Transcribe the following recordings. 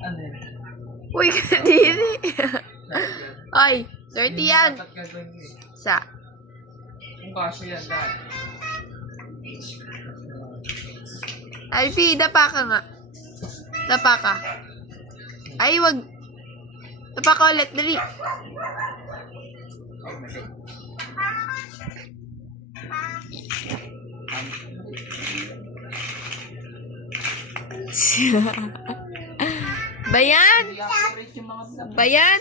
Ano yun? Uy, kadiri. Ay, dirty yan. Dapat gagawin mo eh. Sa. Kung kasya yan dahil. Alfie, dapa ka nga. Dapa ka. Ay, wag. Dapa ka ulit, dali. Bayan! Hindi accurate yung mga vlog. Bayan!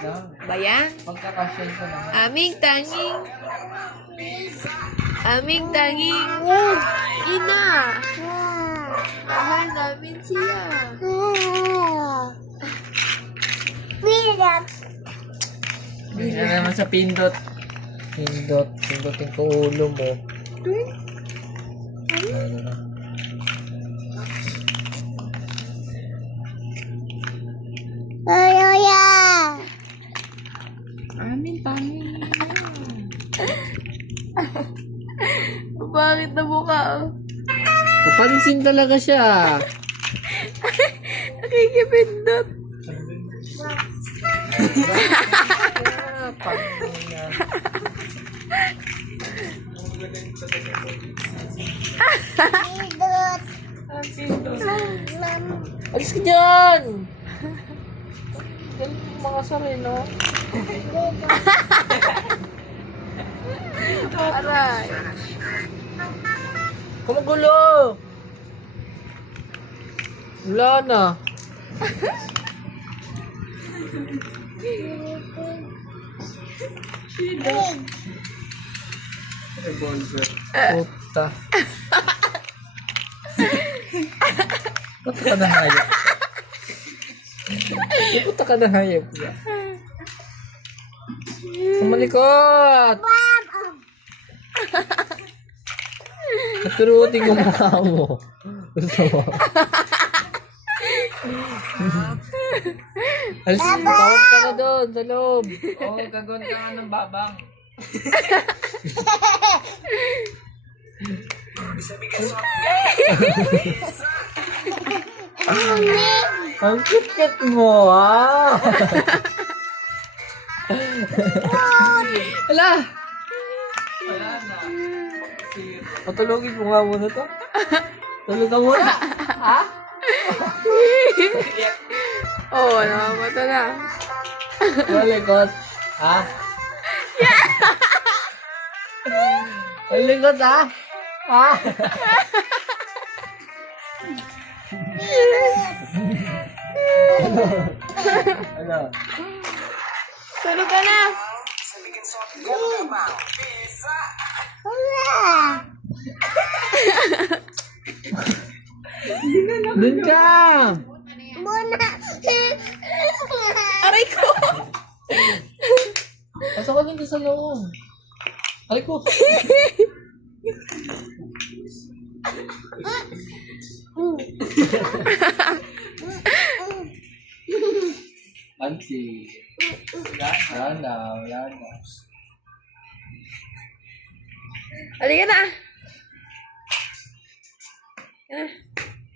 Lang. Bayan! Pagkakasya ko naman. Aming tanging. Aming tanging. Ina! Mahal namin siya. Hindi na naman sa pindot. Pindutin ko ulo mo. Ano na. Amin, tangin. Bakit na mukha? Papansin talaga siya. Nakikipindot. Alis ka dyan! Galing yung mga sarili, Aray. Kumugulo! Wala na. Revolver. Puta. Ba't ka na hayop? Puta ka na hayop. Sumalikot! Naturutin ko mukha mo. Gusto mo? Alis, tawag ka na doon sa loob. Oo, gagawin ka nga ng babang. Ang cute mo, ah! Hala! Wala na. Patulogin mo nga muna to. Tulog ka muna. Ha? Oo, nakamata na. Malikot. Ha? Malikot, ha? Ha? Ano? Tulog ka na. Doon ka! Aray ko. Pasok ka dito sa loob. Aray ko. Pansi. Yan na. Halika na.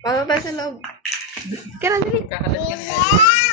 Pasok tayo sa loob. Kaya na, dali. Kakalat ka na.